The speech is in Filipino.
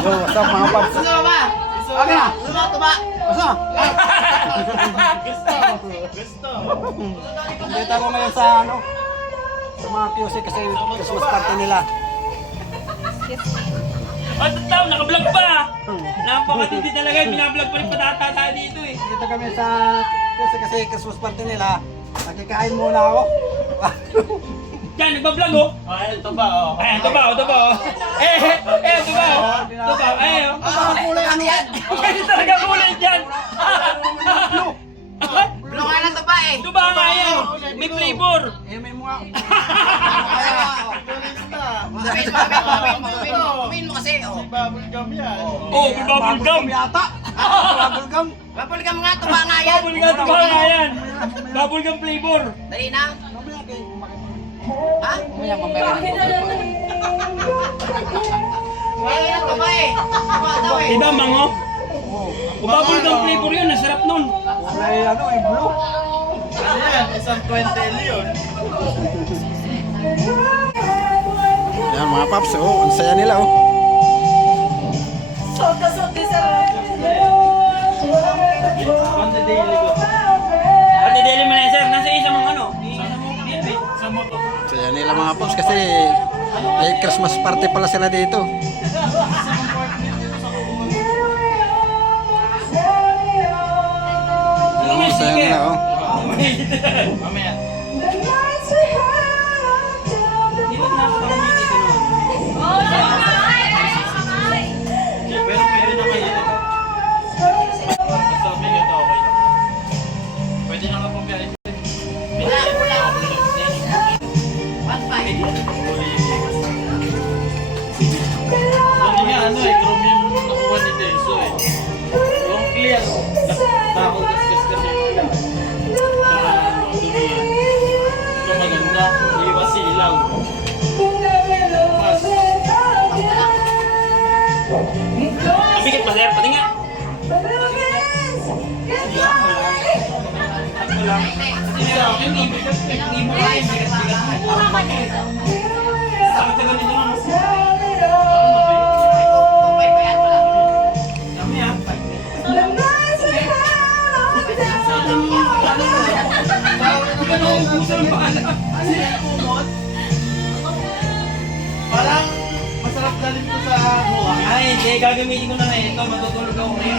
Yo, what's up mga paps? Gusto mo ba? Okay na. Gusto mo, tuba? Gusto? Gusto. Dito ako ngayon sa ano? Sa mga QC kasi Christmas party nila. At tao, naka-vlog pa! Napakatindi talaga, binablog pa rin patata tayo dito eh. Dito kami sa QC kasi Christmas party nila. Nagkikain muna ako. Yan, nagbablog oh! Ay, tuba, oh. Ayan, ito ba, ito ba oh! Ito ba oh! Ito ba, ayan oh! Ang kulay ano yan? Kasi talaga kulay dyan! Blue nga lang tuba eh. Ito ba nga yan? May flavor! Eh, may mga... Kumain mo kasi, oh. Oh, may bubble gum! yata. Bubble gum. Bubble gum nga, tuba nga yan. Bubble gum, ito ba nga yan? Bubble gum flavor! Dali na. Ha? Mamaya mamaya. Dali na, tuba eh. Tuba daw eh. Diba mango? O bubble gum flavor yun, nasarap nun! Kulay ano eh, blue. Ayan, isang 20 yun. Yan mga paps, oh, ang saya nila oh. Pati deli mo na yan sir, nasa isa mong ano? Isa mo to. Saya nila mga paps kasi may Christmas party pala sila dito. Yan, ang saya nila oh. Mamaya. Pero pwede na kayo. Sabi niyo to, okay lang. Pwede na ka pong kaya. Ano nga, ano eh, chrome yung nakuha ni Tenso eh. Yung clear, takot kaskas kasi yung clear. Saka ano, dumi yan. Ito maganda, iwas ilaw. Mas. Ang bigat pa sir, pati nga. Isa, hindi bigat. Hindi mo kaya bigat-bigat. Sakit sa ganito na. Kami ah. Parang masarap dalim ko sa mukha. Ay, hindi, gagamitin ko na ngayon ito, matutulog ako ngayon.